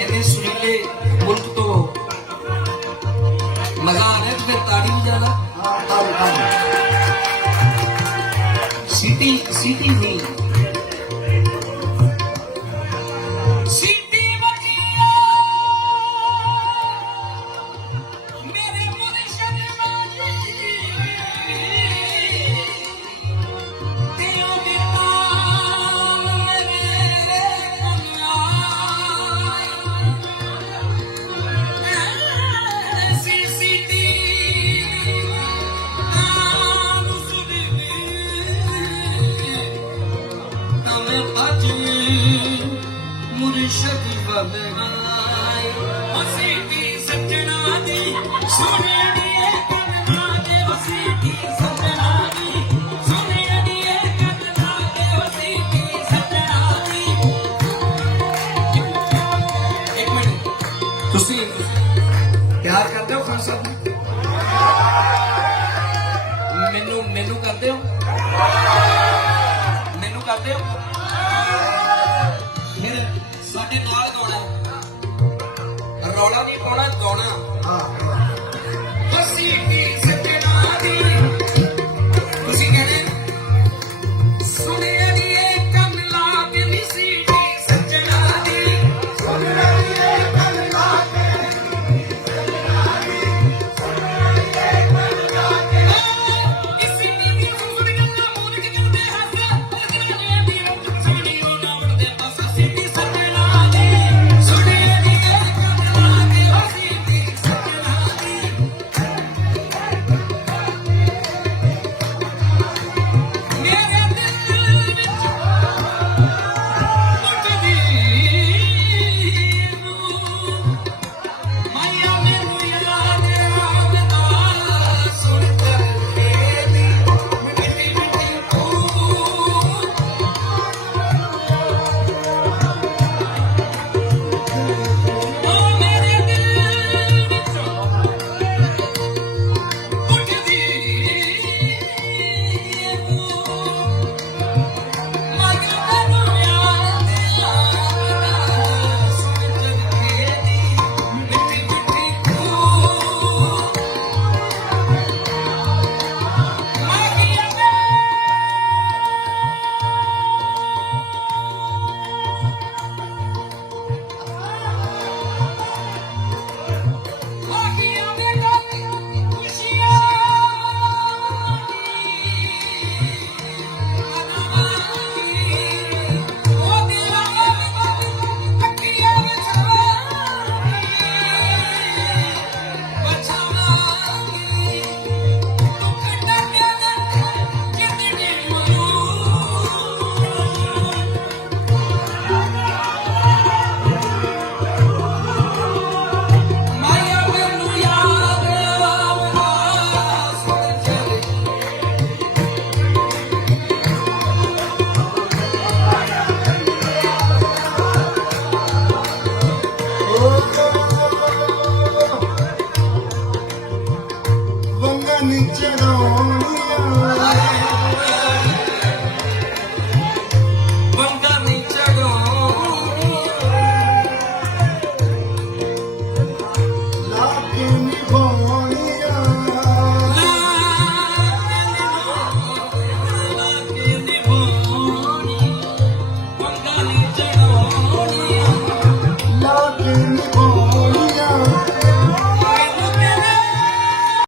ਇੰਨੇ ਸੁਰੀਲੇ ਮੁਲਕ ਤੋਂ ਮਜ਼ਾ ਆ ਰਿਹਾ ਤੇ ਫਿਰ ਤਾੜੀ ਵੀ ਜ਼ਿਆਦਾ ਸੀਟੀ ਨਹੀਂ ਮੁਰਸ਼ਦ ਵਲਗਾਏ ਵਸੀਤੀ ਸੱਜਣਾ ਦੀ ਸੁਣੀਏ ਕੰਨਾਂ ਦੇ ਵਸੀਤੀ ਸੱਜਣਾ ਦੀ ਸੁਣੀਏ ਕੰਨਾਂ ਦੇ ਵਸੀਤੀ ਸੱਜਣਾ ਦੀ। ਇੱਕ ਮਿੰਟ ਤੁਸੀਂ ਪਿਆਰ ਕਰਦੇ ਹੋ ਖਾਨ ਸਾਹਿਬ ਨੂੰ? ਮੈਨੂੰ ਕਰਦੇ ਹੋ? ਮੈਨੂੰ ਕਰਦੇ ਹੋ? ਫਿਰ ਸਾਡੇ ਨਾਲ ਗਾਉਣਾ, ਰੌਲਾ ਨਹੀਂ ਪਾਉਣਾ, ਗਾਉਣਾ। ਵਸੀਤੀ ਸੱਜਣਾ ਦੀ ਤੁਸੀਂ ਕਹਿੰਦੇ ਸੁਣਿਆ ਨੀ ਇਹ ਕੰਨ ਲਾ ਕੇ ਨੀ ਸੀਟੀ ਸੱਜਣਾ ਦੀ ਸੁਣਿਆ ਨੀ ਇਹ ਕੰਨ ਲਾ ਕੇ ਨੀ ਸੱਜਣਾ ਦੀ ਸੁਣਿਆ ਨੀ ਇਹ ਕੰਨ ਲਾ ਕੇ ਇਸੇ ਨੀ ਸੁਣ ਗੱਲਾਂ ਮੂਰ ਕੇ ਕਰਦੇ ਹੱਸ ਲੱਗਣੇ ਦੀ ਰੁੱਤ ਸੁਣੀ ਉਹ ਨਾ ਵੜਦੇ ਬਸ ਸੀਟੀ ਸੱਜਣਾ ਦੀ ਸੁਣਿਆ ਨੀ ਇਹ ਕੰਨ ਲਾ ਕੇ ਵਸੀਤੀ ਸੱਜਣਾ ਦੀ। ਮੇਰੇ ਦਿਲ ਵਿੱਚ ਉੱਠਦੀ ਮਾਇਆ ਮੈਨੂੰ ਯਾਦ ਆਉਂਦਾ ਸੁਣ ਕਰਕੇ ਦੀ ਮਿੱਟੀ ਮਿੱਟੀ ਤੂੰ ਮੇਰੇ ਦਿਲ ਵਿੱਚ ਉੱਠਦੀ ਮਾਇਆ ਮੈਨੂੰ ਯਾਦ ਆਉਂਦਾ ਸੁਣ ਕਰਕੇ ਦੀ ਮਿੱਟੀ ਮਿੱਟੀ ਤੂੰ ਮਾਇਆ ਮਾਇਆ ਦੇ ਰਾਤ ਖੁਸ਼ੀਆਂ ਉਹ ਤੇਰਾ ਅੱਖੀਆਂ ਵਿੱਚ ਬਚਾਵਾਂਗੀ ਤੂੰ ਕੱਟਾ ਮੇਰਾ ਜਿੰਦੜੀ ਨੂੰ ਮਾਇਆ ਮੈਨੂੰ ਯਾਦ ਆਉਂਦਾ ਸੁਣ ਕਰਕੇ ਵੰਗਨ ਚੜਾਉਣੀਆਂ ਬੰਦਾ ਨਹੀਂ ਚਗਾਉਣੀ ਲਾ ਕੇ ਨਿਭਾਉਣੀਆਂ ਲਾ ਕੇ ਨਿਭਾਉਣੀਆਂ